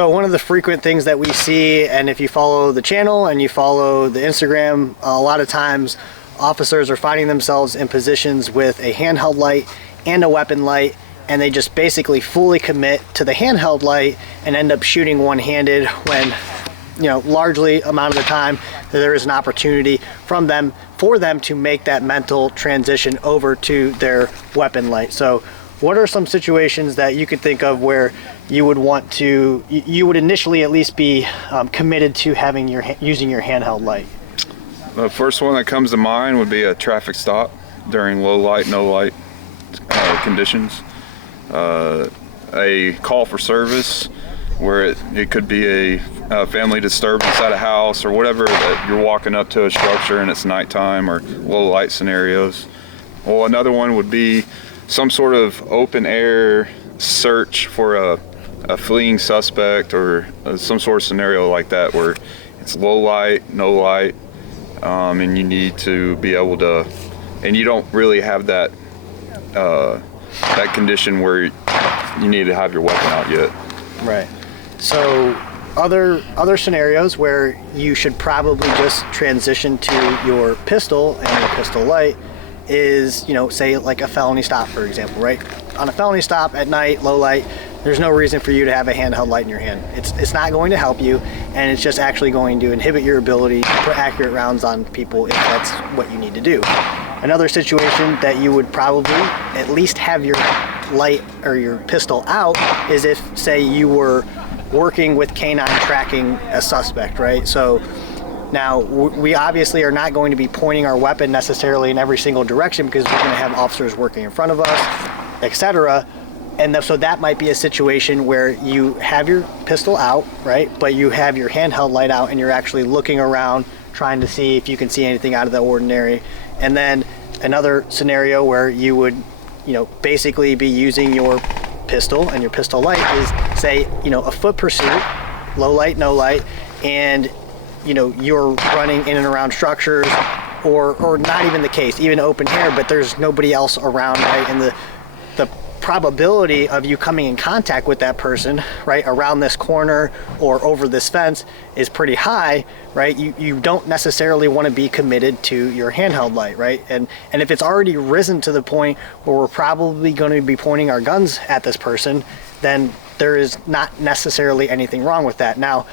So one of the frequent things that we see, and if you follow the channel and you follow the Instagram, a lot of times officers are finding themselves in positions with a handheld light and a weapon light, and they just basically fully commit to the handheld light and end up shooting one-handed when, you know, largely amount of the time there is an opportunity for them to make that mental transition over to their weapon light. So what are some situations that you could think of where you would initially at least be committed to using your handheld light? The first one that comes to mind would be a traffic stop during low light, no light conditions. A call for service where it could be a family disturbance at a house or whatever, that you're walking up to a structure and it's nighttime, or low light scenarios. Well, another one would be some sort of open air search for a fleeing suspect, or some sort of scenario like that where it's low light, no light, and you need to be able to, and you don't really have that condition where you need to have your weapon out yet. Right. So other scenarios where you should probably just transition to your pistol and your pistol light is, you know, say like a felony stop, for example, right? On a felony stop at night, low light, there's no reason for you to have a handheld light in your hand. It's not going to help you, and it's just actually going to inhibit your ability to put accurate rounds on people if that's what you need to do. Another situation that you would probably at least have your light or your pistol out is if, say, you were working with canine tracking a suspect, right? So now we obviously are not going to be pointing our weapon necessarily in every single direction, because we're going to have officers working in front of us, etc. And so that might be a situation where you have your pistol out, right? But you have your handheld light out and you're actually looking around trying to see if you can see anything out of the ordinary. And then another scenario where you would, you know, basically be using your pistol and your pistol light is, say, you know, a foot pursuit, low light, no light, and, you know, you're running in and around structures, or not even the case, even open air, but there's nobody else around, right? And the probability of you coming in contact with that person, right, around this corner or over this fence is pretty high, right? You don't necessarily want to be committed to your handheld light, right? And if it's already risen to the point where we're probably going to be pointing our guns at this person, then there is not necessarily anything wrong with that. Now,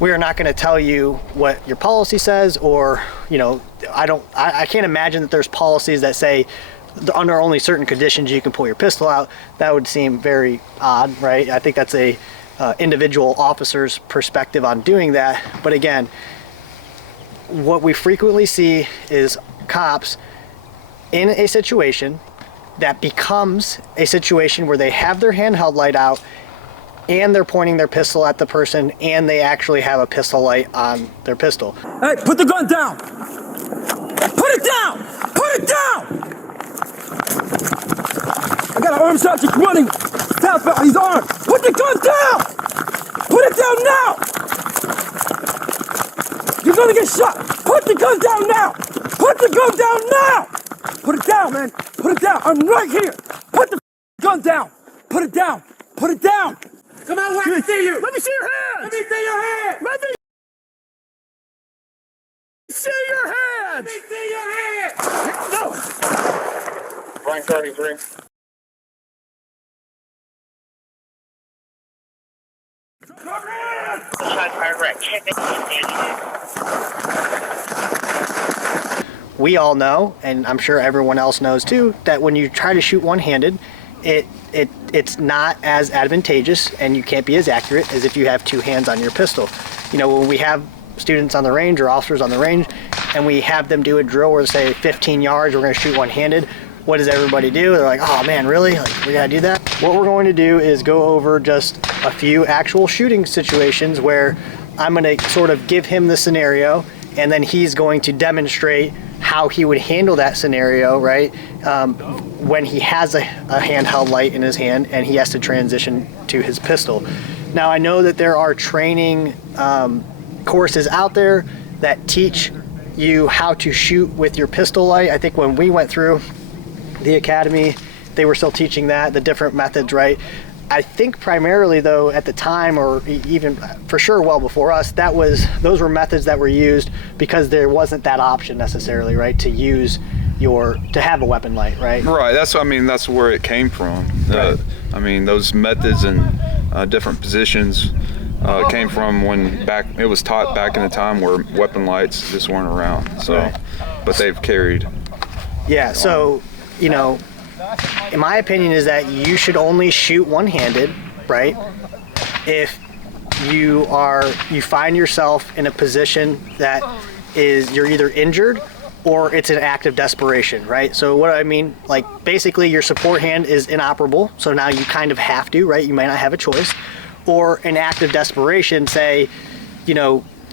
we are not going to tell you what your policy says, or, you know, I can't imagine that there's policies that say under only certain conditions you can pull your pistol out. That would seem very odd, right? I think that's a individual officer's perspective on doing that. But again, what we frequently see is cops in a situation that becomes a situation where they have their handheld light out and they're pointing their pistol at the person, and they actually have a pistol light on their pistol. Hey, put the gun down! Put it down! Put it down! I got an armed subject running southbound. He's armed. Put the gun down! Put it down now! You're gonna get shot. Put the gun down now! Put the gun down now! Put it down, man. Put it down. I'm right here. Put the gun down. Put it down. Put it down. Come on, let me see you. Let me see your hands. Let me see your hands. Let me see your hands. Let me see your hands. No. Line 33. We all know, and I'm sure everyone else knows too, that when you try to shoot one-handed, it's not as advantageous and you can't be as accurate as if you have two hands on your pistol. You know, when we have students on the range or officers on the range and we have them do a drill where, say, 15 yards, we're going to shoot one-handed, what does everybody do? They're like, oh man, really? Like, we gotta do that? What we're going to do is go over just a few actual shooting situations where I'm gonna sort of give him the scenario, and then he's going to demonstrate how he would handle that scenario, right? When he has a handheld light in his hand and he has to transition to his pistol. Now, I know that there are training courses out there that teach you how to shoot with your pistol light. I think when we went through the academy, they were still teaching that, the different methods, right? I think primarily though at the time, or even for sure well before us, those were methods that were used because there wasn't that option necessarily, right, to have a weapon light, right? Right. That's where it came from. Right. Those methods and different positions came from it was taught back in the time where weapon lights just weren't around. So, right. But they've carried. Yeah. So, in my opinion is that you should only shoot one-handed, right? If you find yourself in a position that you're either injured or it's an act of desperation, right? So what I mean, like basically your support hand is inoperable, so now you kind of have to, right? You might not have a choice. Or an act of desperation, say,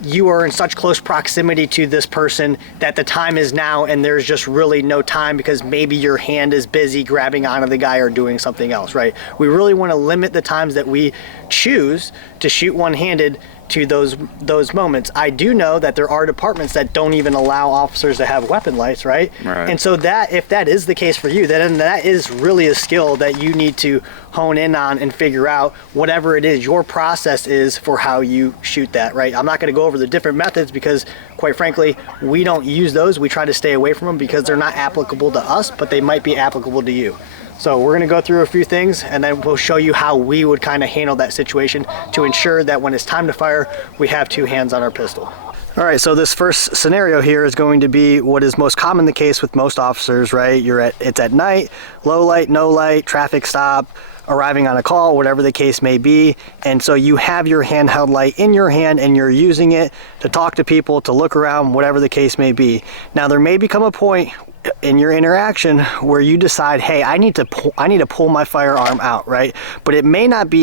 you are in such close proximity to this person that the time is now and there's just really no time because maybe your hand is busy grabbing onto the guy or doing something else, right? We really want to limit the times that we choose to shoot one-handed to those moments. I do know that there are departments that don't even allow officers to have weapon lights, right? And so if that is the case for you, then that is really a skill that you need to hone in on and figure out whatever it is your process is for how you shoot that, right? I'm not going to go over the different methods because quite frankly, we don't use those. We try to stay away from them because they're not applicable to us, but they might be applicable to you. So we're going to go through a few things and then we'll show you how we would kind of handle that situation to ensure that when it's time to fire, we have two hands on our pistol. All right, so this first scenario here is going to be what is most common the case with most officers, right? It's at night, low light, no light, traffic stop, arriving on a call, whatever the case may be. And so you have your handheld light in your hand and you're using it to talk to people, to look around, whatever the case may be. Now there may become a point in your interaction where you decide, hey, I need to pull my firearm out, right? But it may not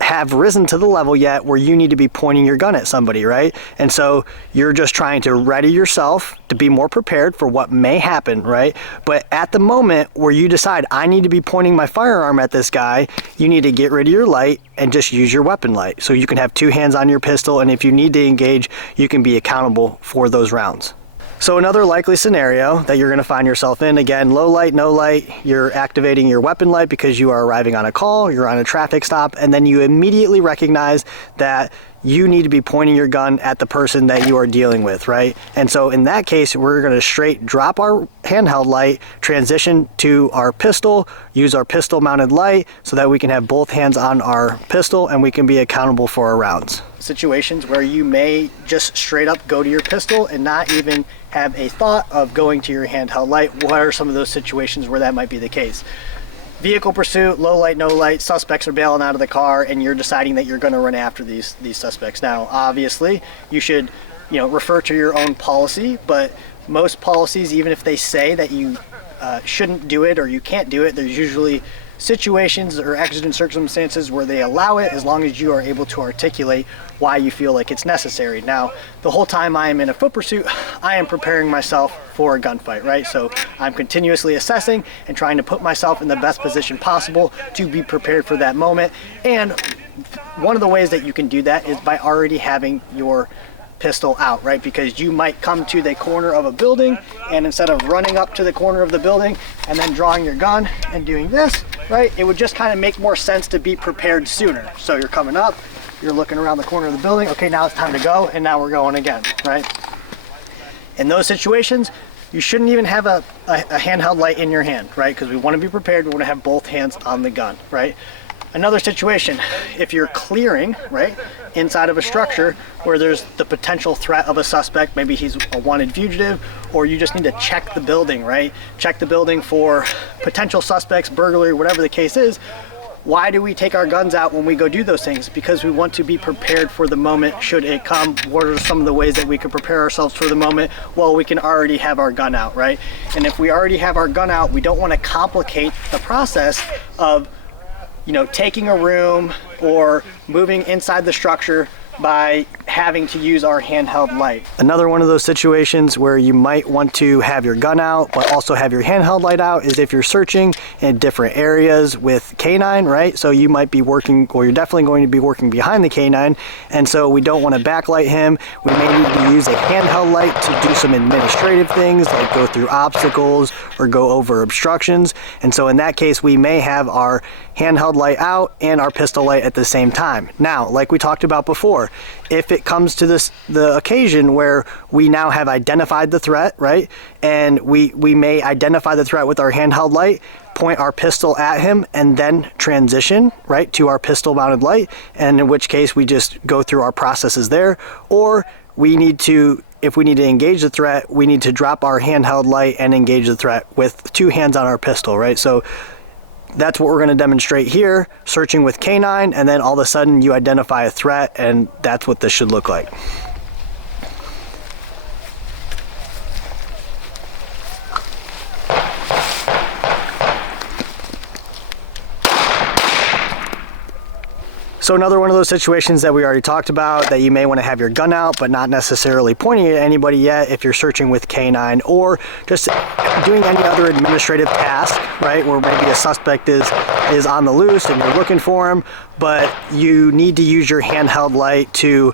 have risen to the level yet where you need to be pointing your gun at somebody, right? And so you're just trying to ready yourself to be more prepared for what may happen, right? But at the moment where you decide I need to be pointing my firearm at this guy, you need to get rid of your light and just use your weapon light. So you can have two hands on your pistol, and if you need to engage, you can be accountable for those rounds. So another likely scenario that you're going to find yourself in, again, low light, no light, you're activating your weapon light because you are arriving on a call, you're on a traffic stop, and then you immediately recognize that you need to be pointing your gun at the person that you are dealing with, right? And so in that case, we're going to straight drop our handheld light, transition to our pistol, use our pistol mounted light so that we can have both hands on our pistol and we can be accountable for our rounds. Situations where you may just straight up go to your pistol and not even have a thought of going to your handheld light. What are some of those situations where that might be the case? Vehicle pursuit, low light, no light, suspects are bailing out of the car and you're deciding that you're going to run after these suspects. Now, obviously, you should refer to your own policy, but most policies, even if they say that you shouldn't do it or you can't do it, there's usually situations or exigent circumstances where they allow it as long as you are able to articulate why you feel like it's necessary. Now, the whole time I am in a foot pursuit, I am preparing myself for a gunfight, right? So I'm continuously assessing and trying to put myself in the best position possible to be prepared for that moment. And one of the ways that you can do that is by already having your pistol out, right? Because you might come to the corner of a building and instead of running up to the corner of the building and then drawing your gun and doing this, right? It would just kind of make more sense to be prepared sooner. So you're coming up, you're looking around the corner of the building, okay, now it's time to go, and now we're going again, right? In those situations, you shouldn't even have a handheld light in your hand, right? Because we want to be prepared, we want to have both hands on the gun, right? Another situation, if you're clearing, right, inside of a structure where there's the potential threat of a suspect, maybe he's a wanted fugitive, or you just need to check the building, right? Check the building for potential suspects, burglary, whatever the case is. Why do we take our guns out when we go do those things? Because we want to be prepared for the moment should it come. What are some of the ways that we could prepare ourselves for the moment? Well, we can already have our gun out, right? And if we already have our gun out, we don't want to complicate the process of taking a room or moving inside the structure by having to use our handheld light. Another one of those situations where you might want to have your gun out but also have your handheld light out is if you're searching in different areas with canine, right? So you might be working, or you're definitely going to be working behind the canine, and so we don't want to backlight him. We may need to use a handheld light to do some administrative things like go through obstacles or go over obstructions, and so in that case we may have our handheld light out and our pistol light at the same time. Now, like we talked about before, if it comes to the occasion where we now have identified the threat, right, and we may identify the threat with our handheld light, point our pistol at him, and then transition, right, to our pistol mounted light, and in which case we just go through our processes there. Or we need to, if we need to engage the threat, we need to drop our handheld light and engage the threat with 2 hands on our pistol, right? So that's what we're going to demonstrate here, searching with canine, and then all of a sudden you identify a threat, and that's what this should look like. So another one of those situations that we already talked about, that you may want to have your gun out but not necessarily pointing it at anybody yet if you're searching with canine, or just doing any other administrative task, right, where maybe a suspect is on the loose and you're looking for him, but you need to use your handheld light to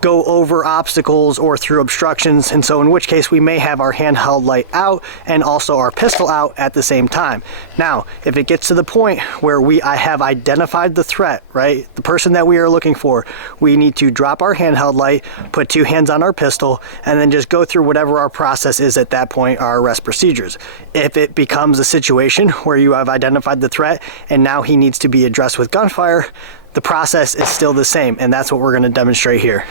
go over obstacles or through obstructions, and so in which case we may have our handheld light out and also our pistol out at the same time. Now, if it gets to the point where I have identified the threat, right, the person that we are looking for, we need to drop our handheld light, put 2 hands on our pistol, and then just go through whatever our process is at that point, our arrest procedures. If it becomes a situation where you have identified the threat and now he needs to be addressed with gunfire, the process is still the same, and that's what we're going to demonstrate here.